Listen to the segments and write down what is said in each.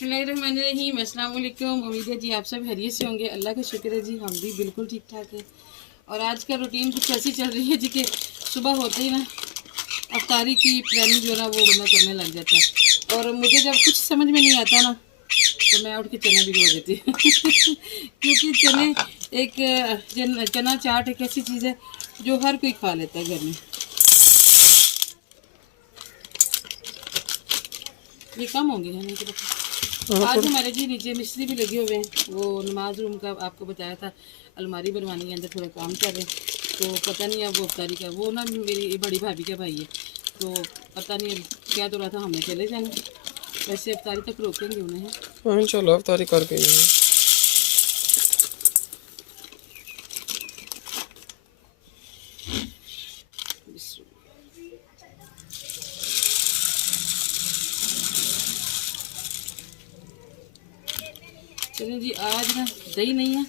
बिस्मिल्लाहिर्रहमानिर्रहीम, अस्सलाम वालेकुम। उम्मीद है जी आप सब खैरियत से होंगे। अल्लाह का शुक्र है जी, हम भी बिल्कुल ठीक ठाक है। और आज का रूटीन कुछ ऐसी चल रही है जी कि सुबह होते ही ना अफ्तारी की प्लानिंग जो है ना वो बंदा करने लग जाता है। और मुझे जब कुछ समझ में नहीं आता ना तो मैं उठ के चने भिगो देती हूँ क्योंकि चने चना चाट एक ऐसी चीज़ है जो हर कोई खा लेता है घर में। ये कम होंगे है नहीं। आज हमारे जी नीचे मिस्त्री भी लगे हुए हैं। वो नमाज रूम का आपको बताया था, अलमारी बनवाने के अंदर थोड़ा काम कर रहे हैं। तो पता नहीं अब वो अफ्तारी का वो ना मेरी बड़ी भाभी का भाई है, तो पता नहीं क्या तो रहा था हमने चले जाना। वैसे अफ्तारी तक रोकेंगे उन्हें। हाँ चलो अफ्तारी करके चलिए जी, आज ना दही नहीं है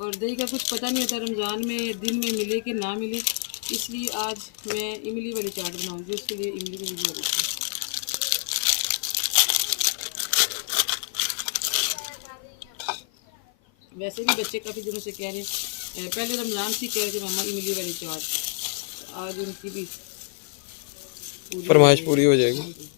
और दही का कुछ पता नहीं होता रमज़ान में दिन में मिले कि ना मिले, इसलिए आज मैं इमली वाली चाट बनाऊंगी। उसके लिए इमली की वीडियो बनाऊंगी। वैसे भी बच्चे काफ़ी दिनों से कह रहे हैं, पहले रमज़ान से कह रहे थे मामा इमली वाली चाट। आज उनकी भी फरमाइश पूरी हो जाएगी।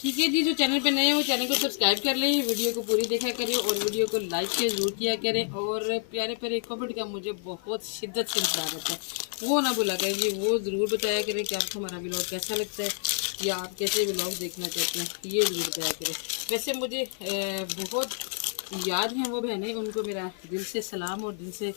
ठीक है जी, जो चैनल पे नए हैं वो चैनल को सब्सक्राइब कर लें, वीडियो को पूरी देखा करें और वीडियो को लाइक के जरूर किया करें। और प्यारे प्यारे कमेंट का मुझे बहुत शिद्दत से इंतजार रहता है, वो ना भुला करें जी। वो ज़रूर बताया करें कि आपको हमारा व्लॉग कैसा लगता है या आप कैसे व्लॉग देखना चाहते हैं, ये ज़रूर बताया करें। वैसे मुझे बहुत याद हैं वो बहनें, उनको मेरा दिल से सलाम और दिल से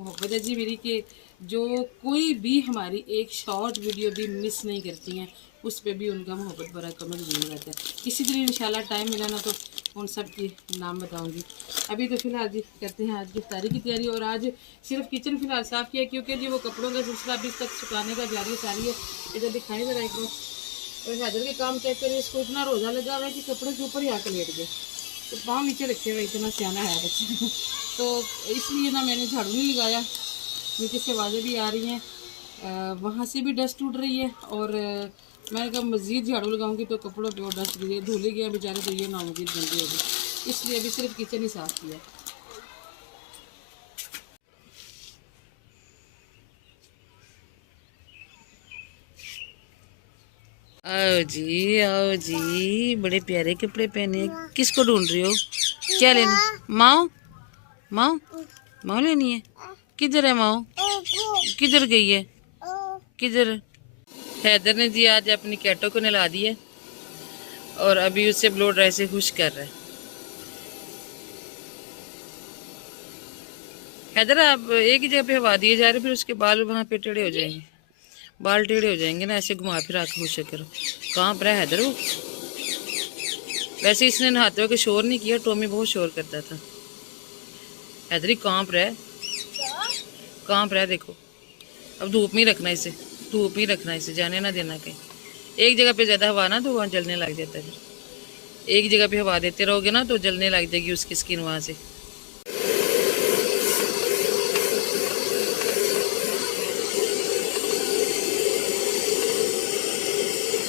मोहब्बत है जी मेरी, कि जो कोई भी हमारी एक शॉर्ट वीडियो भी मिस नहीं करती हैं, उस पर भी उनका मोहब्बत भरा कमेंट जरूर रहता है। किसी दिन इंशाल्लाह टाइम मिला ना तो उन सब की नाम बताऊंगी। अभी तो फिलहाल जी करते हैं आज की इफ्तारी की तैयारी। और आज सिर्फ किचन फिलहाल साफ़ किया क्योंकि जी वो कपड़ों का सिलसिला अभी तक सुखाने का जारी सारी है। इधर दिखाई दे रहा है एक बार, और हैदर के काम चेक करिए, इसको इतना रोज़ा लगा हुआ है कि कपड़े के ऊपर ही आकर लेट गए, तो पाँव नीचे रखे हुए, इतना सियाना है बच्चा तो इसलिए ना मैंने झाड़ू नहीं लगाया। नीचे से आवाज़ें भी आ रही हैं, वहाँ से भी डस्ट उड़ रही है। और मैंने कहा मज़ीद झाड़ू लगाऊंगी तो कपड़ों पे और डस्ट गिरी, धुल ही गया बेचारे, तो ये ना मज़ीद गंदी होगी, इसलिए अभी सिर्फ किचन ही साफ़ किया। आओ जी, बड़े प्यारे कपड़े पहने। किसको ढूंढ रही हो? क्या लेना? माओ माओ माओ लेनी है? किधर है माओ? किधर गई है? किधर? हैदर ने जी आज अपनी कैटो को नहला दी है और अभी उससे ब्लो ड्राई से खुश कर रहा है। हैदर आप एक ही जगह पे हवा दिए जा रहे, फिर उसके बाल वहाँ पे टेढ़े हो जाएंगे, बाल टेढ़े हो जाएंगे ना, ऐसे घुमा फिरा के खुश करो। कहाँ पर है हैदर वो? वैसे इसने नहाते हुए शोर नहीं किया, टॉमी बहुत शोर करता था। हैदरी कहाँ पर है? कहाँ पर है? देखो, अब धूप में रखना इसे, धूप में रखना इसे, जाने ना देना कहीं। एक जगह पे ज़्यादा हवा ना तो वहाँ जलने लग जाता है। फिर एक जगह पे हवा देते रहोगे ना तो जलने लग जाएगी उसकी स्किन वहाँ से।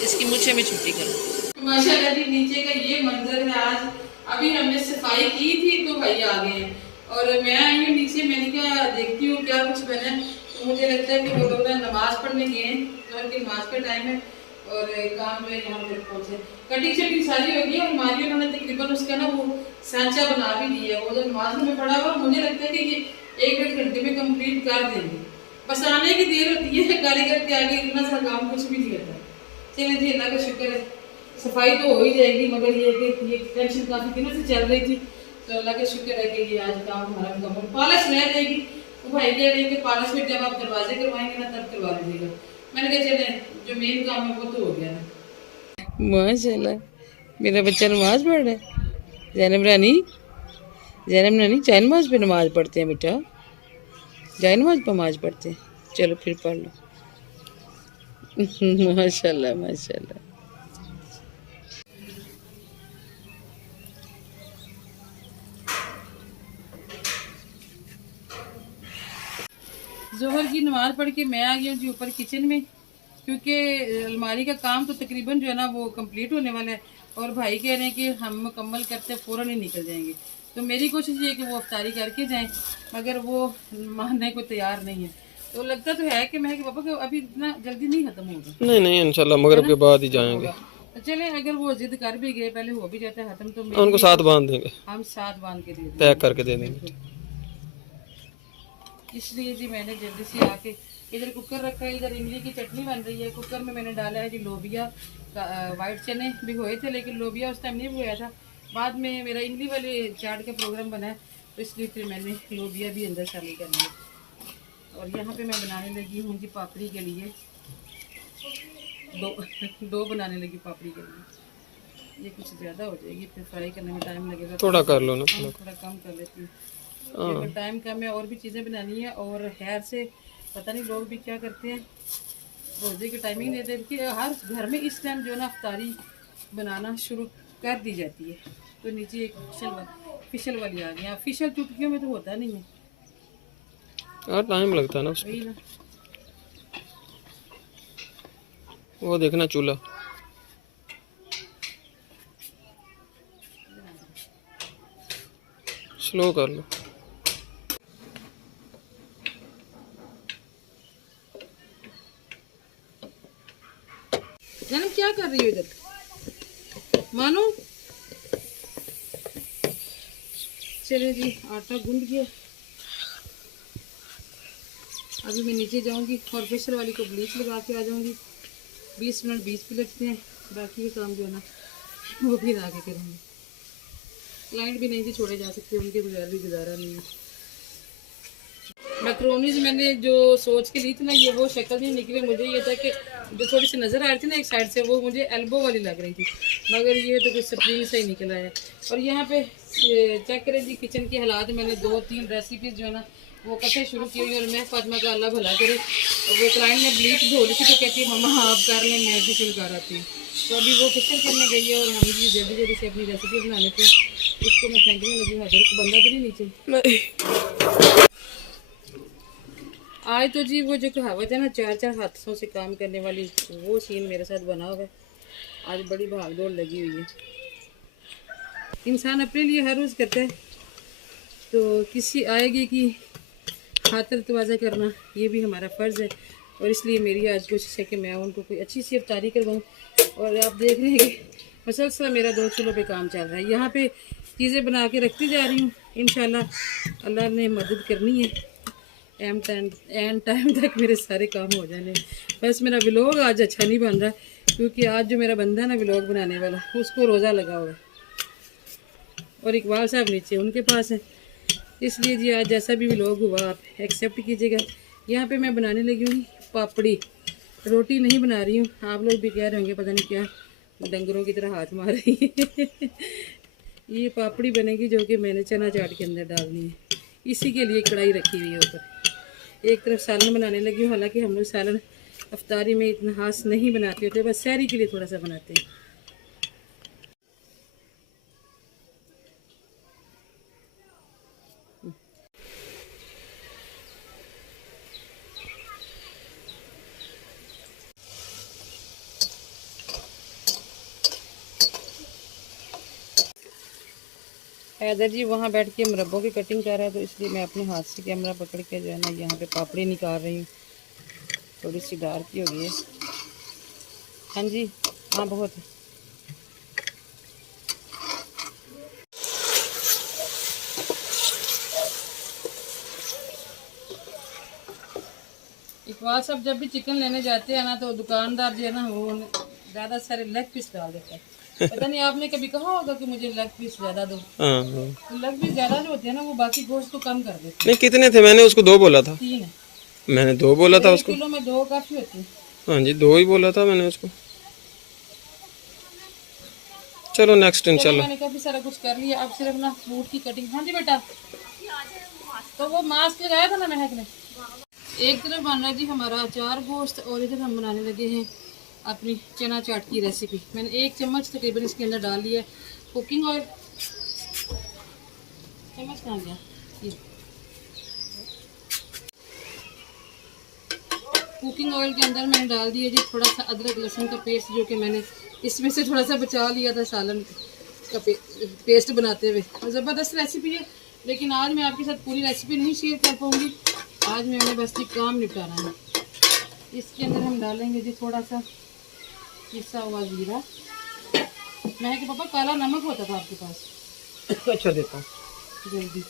इसकी मुझे में छुट्टी करो। माशाल्लाह जी, नीचे का ये मंजर है आज। अभी हमने सफाई की थी तो भाई आ गए हैं और मैं आई हूँ नीचे। मैंने कहा देखती हूँ क्या कुछ बना, तो मुझे लगता है कि वो लोग नमाज पढ़ने गए हैं, तो उनकी नमाज का टाइम है और काम जो है यहाँ पर पहुँचे। कटिंग शटिंग सारी होगी और हमारी उन्होंने तकरीबन उसका ना वो सांचा बना भी दिया है। वो जब नमाज में पढ़ा हुआ, मुझे लगता है कि ये 1-1.5 घंटे में कंप्लीट कर देंगे। बस आने की देर होती है, कारीगर के आगे इतना सा काम कुछ भी नहीं होता। चलिए जी, अल्लाह का शुक्र है, सफाई तो हो ही जाएगी, मगर ये कि ये टेंशन काफ़ी दिनों से चल रही थी, तो अल्लाह का शुक्र है कि ये आज काम हमारा मुकम्मल। पॉलिश रह जाएगी, तो भाई कह रहे हैं कि पॉलिश में जब आप दरवाजे करवाएंगे ना तब करवा लीजिएगा। मैंने कहा चले, जो मेन काम है वो तो हो गया ना। माशाल्लाह मेरा बच्चा नमाज पढ़ रहा है। जैनब रानी चाय नमाज पे नमाज पढ़ते हैं बेटा, जाए नमाज पे नमाज पढ़ते हैं। चलो फिर पढ़ लो। माशाल्लाह माशाल्लाह। जोहर की नमाज पढ़ के मैं आ गई हूँ जी ऊपर किचन में, क्योंकि अलमारी का काम तो तकरीबन जो है ना वो कंप्लीट होने वाला है, और भाई कह रहे हैं कि हम मुकम्मल करते फ़ौरन ही निकल जाएंगे। तो मेरी कोशिश ये है कि वो अफ्तारी करके जाएं, मगर वो मानने को तैयार नहीं है। तो लगता तो है कि मैं कि पापा कि अभी इतना जल्दी नहीं ख़त्म होगा। नहीं इंशाल्लाह मगरिब के बाद ही जाएंगे। तो चले, अगर वो जिद कर भी गए, पहले हो भी जाता है ख़त्म, तो उनको साथ बांध देंगे, हम साथ बांध के दे देंगे, पैक करके दे देंगे। इसलिए जी मैंने जल्दी से आके इधर कुकर रखा है, इधर इमली की चटनी बन रही है। कुकर में मैंने डाला है जी लोबिया, वाइट चने भिगोए थे, लेकिन लोबिया उस टाइम नहीं भिगोया था। बाद में मेरा इमली वाले चाट का प्रोग्राम बना है, तो इसलिए फिर मैंने लोबिया भी अंदर शामिल कर लिया। और यहाँ पे मैं बनाने लगी हूँ जी पापड़ी के लिए डो बनाने लगी पापड़ी के लिए। ये कुछ ज़्यादा हो जाएगी, फिर फ्राई करने में टाइम लगेगा। थोड़ा कर लो ना, थोड़ा कम कर लेती हूँ, क्योंकि टाइम कम है और भी चीज़ें बनानी है। और खैर से पता नहीं लोग भी क्या करते हैं, रोज़े की टाइमिंग देते हैं कि हर घर में इस टाइम जो है ना अफ्तारी बनाना शुरू कर दी जाती है। तो नीचे एक फिशल वाली आ गई। फिशल चुटकियों में तो होता नहीं है यार, टाइम लगता है ना उसको। वही ना। वो देखना चूल्हा स्लो कर लो। जानम क्या कर रही हो इधर? मानो चले जी, आटा गूंद गया। अभी मैं नीचे जाऊंगी और फेशियल वाली को ब्लीच लगा के आ जाऊंगी। 20 मिनट बीच पे लगते हैं, बाकी का काम जो है ना वो फिर आगे करेंगे। क्लाइंट भी नहीं थी छोड़े जा सकते, उनके बगैर भी गुजारा नहीं है। मैक्रोनीज मैंने जो सोच के ली थी ना, ये वो शक्ल नहीं निकली। मुझे ये था कि जो थोड़ी सी नज़र आ रही थी ना एक साइड से, वो मुझे एल्बो वाली लग रही थी, मगर ये तो कुछ स्प्रिंग से ही निकला है। और यहाँ पे चेक करें जी किचन के हालात। मैंने 2-3 रेसिपीज़ जो है ना वो कटे शुरू की हुई, और मैं फातिमा का अल्लाह भला करे। और वो क्लाइंट ने ब्लीच धो ली थी, तो कहती है मम्मा आप कर लें, मैं फेशियल कर आती हूँ। तो अभी वो फेशियल करने गई है, और हम भी जल्दी से अपनी रेसिपी बना लेते हैं। इसको मैं फेंकने लगी हूँ। बंदा तो नहीं नीचे आज तो जी वो जो कहावत है ना 4 हाथों से काम करने वाली, वो सीन मेरे साथ बना हुआ है। आज बड़ी भाग दौड़ लगी हुई है। इंसान अपने लिए हर रोज़ करता है, तो किसी आएगी की खातिर तवाज़ा करना ये भी हमारा फ़र्ज़ है। और इसलिए मेरी आज कोशिश है कि मैं उनको कोई अच्छी सी इफ्तारी करवाऊँ। और आप देख रहे हैं कि मसलसल मेरा 2 चूल्हों पे काम चल रहा है। यहाँ पे चीज़ें बना के रखती जा रही हूँ, इंशाल्लाह अल्लाह ने मदद करनी है। एंड टाइम तक मेरे सारे काम हो जाने। बस मेरा व्लॉग आज अच्छा नहीं बन रहा, क्योंकि आज जो मेरा बंदा है ना व्लॉग बनाने वाला, उसको रोज़ा लगा हुआ है, और इकबाल साहब नीचे उनके पास है। इसलिए जी आज जैसा भी व्लॉग हुआ आप एक्सेप्ट कीजिएगा। यहाँ पे मैं बनाने लगी हूँ पापड़ी, रोटी नहीं बना रही हूँ। आप लोग भी कह रहे होंगे पता नहीं क्या डंगरों की तरह हाथ मार रही है। ये पापड़ी बनेगी जो कि मैंने चना चाट के अंदर डालनी है। इसी के लिए कढ़ाई रखी हुई है ऊपर। एक तरफ सालन बनाने लगी हूँ, हालांकि हम लोग सालन अफ्तारी में इतना खास नहीं बनाते होते, बस सहरी के लिए थोड़ा सा बनाते हैं। हैदर जी वहाँ बैठ के मुरब्बों की कटिंग कर रहा है, तो इसलिए मैं अपने हाथ से कैमरा पकड़ के जो है ना यहाँ पे पापड़ी निकाल रही हूँ। थोड़ी सी डार्क ही हो गई है। हाँ जी, हाँ बहुत है। इकबाल साहब जब भी चिकन लेने जाते हैं ना, तो दुकानदार जो है ना वो ज़्यादा सारे लेग पीस डाल देता है। पता नहीं आपने कभी कहा होगा कि मुझे लेग पीस ज़्यादा दो। तो लेग पीस ज़्यादा जो होते हैं ना वो बाकी गोश्त को कम कर देते हैं। नहीं, कितने थे? मैंने उसको 2 बोला था। 3 है। मैंने 2 बोला था उसको। किलो में 2 काफ़ी होती है। हाँ जी, 2 ही बोला था मैंने उसको। चलो नेक्स्ट चलो इंशाल्लाह। मैंने काफी सारा कुछ कर लिया, अब सिर्फ ना फ्रूट की कटिंग। हाँ जी बेटा, तो वो मास्क लगाया था ना महक ने। एक तरफ बन रहा है जी हमारा अचार गोश्त, और इधर हम बनाने लगे हैं अपनी चना चाट की रेसिपी। मैंने 1 चम्मच तकरीबन इसके अंदर डाल लिया कुकिंग ऑयल। चम्मच कहाँ गया? ये कुकिंग ऑयल के अंदर मैंने डाल दिया जी थोड़ा सा अदरक लहसुन का पेस्ट, जो कि मैंने इसमें से थोड़ा सा बचा लिया था सालन का पेस्ट बनाते हुए। और ज़बरदस्त रेसिपी है, लेकिन आज मैं आपके साथ पूरी रेसिपी नहीं शेयर कर पाऊँगी। आज मैंने बस ये काम निपटाना है। इसके अंदर हम डालेंगे जी थोड़ा सा पिसा हुआ जीरा। मैं कि पापा काला नमक होता था आपके पास? अच्छा देता हूँ। जल्दी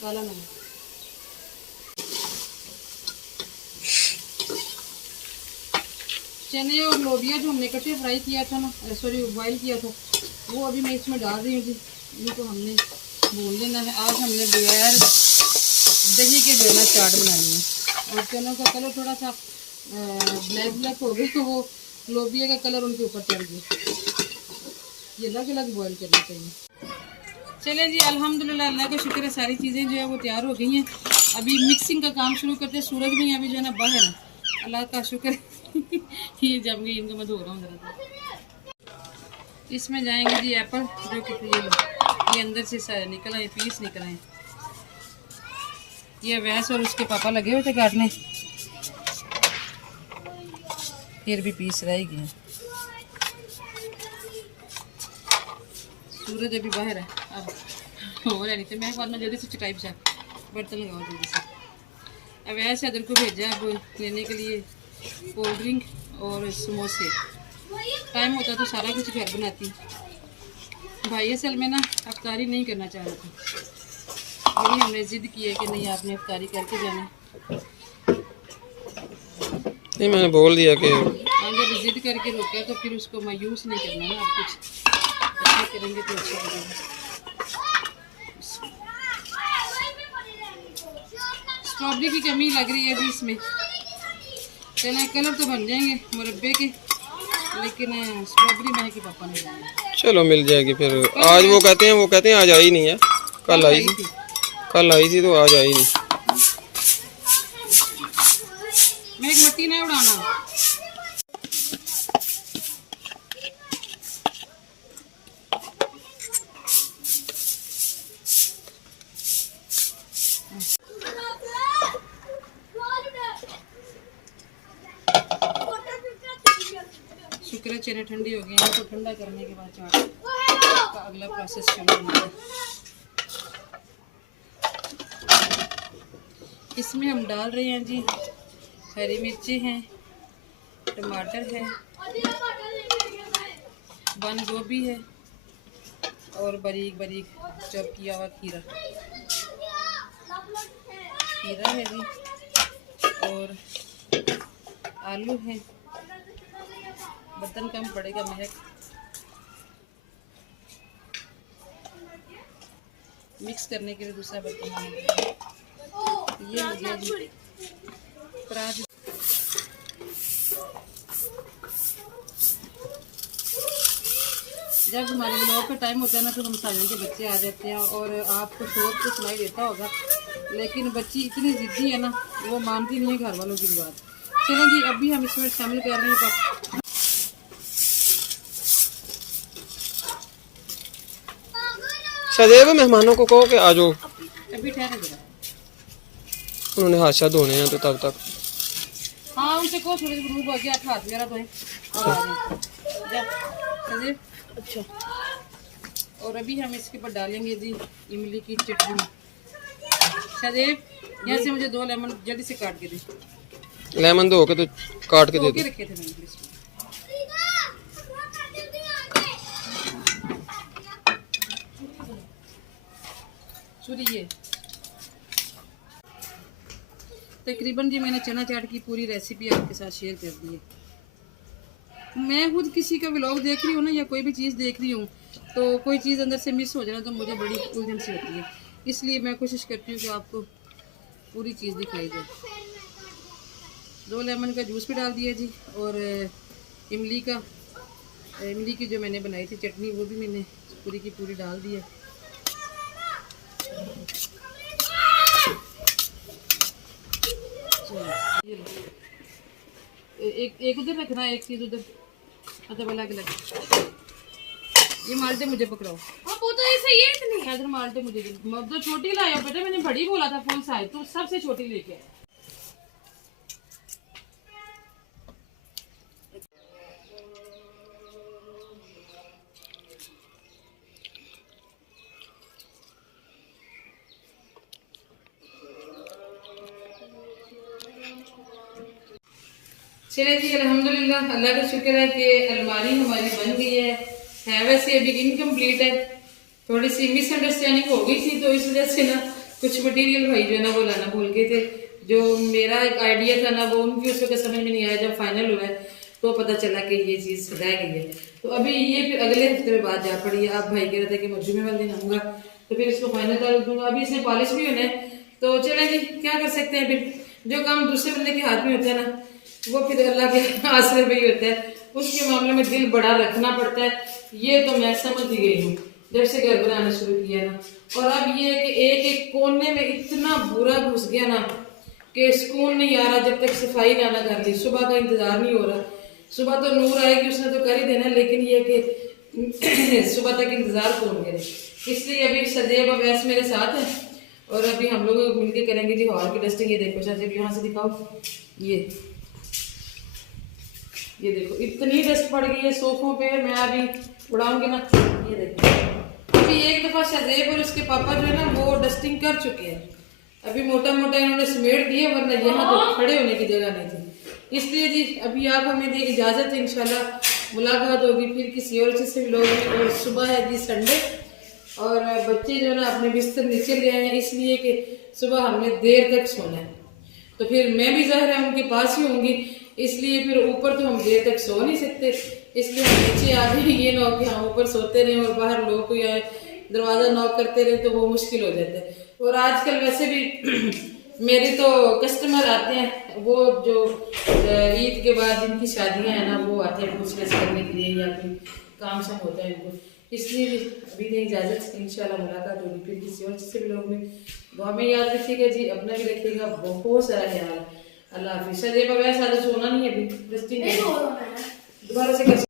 काला नमक। चने और लोबिया जो हमने इकट्ठे फ्राई किया था ना, सॉरी बॉईल किया था, वो अभी मैं इसमें डाल रही हूँ जी। इनको हमने भून लेना है। आज हमने बगैर दही के जो है ना चाट बनानी है। और चनों का कलर थोड़ा सा ब्लैक हो गया, तो वो लोबिया का कलर उनके ऊपर चढ़ गया। ये अलग अलग बॉईल करना चाहिए। चले जी, अल्हम्दुलिल्लाह, अल्लाह का शुक्र है, सारी चीज़ें जो है वो तैयार हो गई हैं। अभी मिक्सिंग का काम शुरू करते हैं। सूरज भी अभी जो है ना बाहर है, अल्लाह का शुक्र है। ये जम गई, इनको मैं धो रहा हूँ ज़रा। इसमें जाएंगे जी एप्पल, जो कि ये अंदर से निकल आए, पीस निकल आए। ये वैस और उसके पापा लगे हुए थे काटने, फिर भी पीस रह गए। सूरज अभी बाहर है, अब हो रहा नहीं तो मैं बाद में जल्दी से चटाई बिछा बर्तन लगाओ जल्दी से। अब ऐसे अदर को भेजा अब लेने के लिए कोल्ड ड्रिंक और समोसे। टाइम होता तो सारा कुछ घर बनाती। भाई असल में ना अफ्तारी नहीं करना चाह रहा था, वही हमने ज़िद की है कि नहीं आपने अफ्तारी करके जाना। नहीं मैंने बोल दिया कि जब ज़िद करके रोका तो फिर उसको मायूस नहीं करना ना, आप कुछ अच्छा करेंगे तो अच्छा करेंगे। स्ट्रॉबेरी की कमी लग रही है अभी इसमें। चले कलर तो बन जाएंगे मुरब्बे के, लेकिन स्ट्रॉबेरी मैं कि पापा ने बनाया। चलो मिल जाएगी फिर। आज वो कहते हैं आज आई नहीं है। कल आई थी, तो आज आई नहीं। मैं एक मट्टी नहीं उड़ाना। शुक्र है चने ठंडी हो गई हैं, तो ठंडा करने के बाद चाट का अगला प्रोसेस शुरू होना है। इसमें हम डाल रहे हैं जी हरी मिर्ची हैं, टमाटर है, बंद गोभी है, और बारीक बारीक चॉप किया हुआ खीरा है जी, और आलू है। बर्तन कम पड़ेगा महक। मिक्स करने के लिए दूसरा बर्तन लाना पड़ेगा। ये हो गया जी पराठ। जब हमारे ब्लॉग का टाइम होता है ना, तो हम साजन के बच्चे आ जाते हैं, और आपको शोर तो सुनाई देता होगा, लेकिन बच्ची इतनी ज़िद्दी है ना, वो मानती नहीं है घर वालों की बात। चलो जी, अभी हम इसमें शामिल कर रहे हैं सदैव मेहमानों को कहो कि आ जाओ। अभी ठहरे जरा। उन्होंने हाथ धोने हैं, तो तब तक हाँ उनसे कहो थोड़ी देर ग्रुप आ गया, हाथ मेरा तो है और आ जाए सदैव। अच्छा, और अभी हम इसके ऊपर डालेंगे जी इमली की चटनी। सदैव यहाँ से मुझे 2 लेमन जल्दी से काट के दे। लेमन धो के तो काट के दे दो। रखे थे मैंने इसमें। सुनिए, तकरीबन जी मैंने चना चाट की पूरी रेसिपी आपके साथ शेयर कर दी है। मैं खुद किसी का व्लॉग देख रही हूँ ना, या कोई भी चीज़ देख रही हूँ, तो कोई चीज़ अंदर से मिस हो जाए तो मुझे बड़ी उलझन सी होती है, इसलिए मैं कोशिश करती हूँ कि आपको पूरी चीज़ दिखाई दे। 2 लेमन का जूस भी डाल दिया जी, और इमली की जो मैंने बनाई थी चटनी वो भी मैंने पूरी की पूरी डाल दी है। ये लो। एक उधर रखना, एक चीज़ उधर, मतलब अलग अलग। ये माल्टे मुझे पकड़ाओ। अब वो तो ऐसे ही है इतनी। इधर माल्टे मुझे दो। तो छोटी लाया बेटा, मैंने बड़ी बोला था फुल साइज, तो सबसे छोटी लेके आया। चले जी, अल्हम्दुलिल्लाह, अल्लाह का शुक्र है कि अलमारी हमारी बन गई है वैसे अभी इनकम्प्लीट है। थोड़ी सी मिसअंडरस्टैंडिंग हो गई थी, तो इस वजह से ना कुछ मटेरियल भाई जो है ना वो लाना भूल गए थे। जो मेरा एक आइडिया था ना वो उनकी उस वक्त समझ में नहीं आया। जब फाइनल हुआ है तो पता चला कि ये चीज़ रह गई है। तो अभी ये फिर अगले हफ्ते में बात जा पड़ी है। आप भाई कह रहे थे कि मैं जुम्मे वाले दिन आऊँगा, तो फिर इसको फाइनल कर दूंगा। अभी इसमें पॉलिश भी होना है, तो चले जी, क्या कर सकते हैं। फिर जो काम दूसरे बंदे के हाथ में होता है ना, वो फिर अल्लाह के आसरे पे ही होता है। उसके मामले में दिल बड़ा रखना पड़ता है। ये तो मैं समझ ही गई हूँ जब से घर बनाना शुरू किया ना। और अब ये है कि एक एक कोने में इतना बुरा घुस गया ना कि सुकून नहीं आ रहा जब तक सफाई ना कर ली। सुबह का इंतजार नहीं हो रहा। सुबह तो नूर आएगी, उसने तो कर ही देना, लेकिन ये कि सुबह तक इंतजार कौन करे। इसलिए अभी सदैव अवैस मेरे साथ है और अभी हम लोग मिलके करेंगे जी हॉल की डस्टिंग। ये देखो शायद यहाँ से दिखाओ, ये देखो इतनी डस्ट पड़ गई है सोफों पे। मैं अभी उड़ाऊंगी ना, ये देखो। अभी एक दफा शहजेब और उसके पापा जो है ना वो डस्टिंग कर चुके हैं। अभी मोटा मोटा इन्होंने समेट दिए, वरना यहाँ तो खड़े होने की जगह नहीं थी। इसलिए जी अभी आप हमें दी इजाजत है, इंशाल्लाह मुलाकात होगी फिर किसी और चीज से भी लोग। और सुबह है जी संडे, और बच्चे जो है ना अपने बिस्तर नीचे ले आए हैं, इसलिए कि सुबह हमने देर तक सोना है। तो फिर मैं भी ज़ाहिर है उनके पास ही होंगी, इसलिए फिर ऊपर तो हम देर तक सो नहीं सकते। इसलिए हम नीचे आ गए। ये ना हो कि हम ऊपर सोते रहें और बाहर लोग कोई आए दरवाज़ा नॉक करते रहे, तो वो मुश्किल हो जाता है। और आजकल वैसे भी मेरे तो कस्टमर आते हैं, वो जो ईद के बाद जिनकी शादियां हैं ना वो आते हैं पूछताछ करने के लिए, या फिर काम सब होता है इनको। इसलिए भी अभी नहीं इजाज़त, इंशाल्लाह मुलाकात होगी फिर किसी और से भी लोग में। दुआ में याद रखिएगा जी, अपना भी रखिएगा, बहुत सारा ख्याल। अल्लाह हाफिज़। सदैव वैसा सोना नहीं है अभी, दोबारा से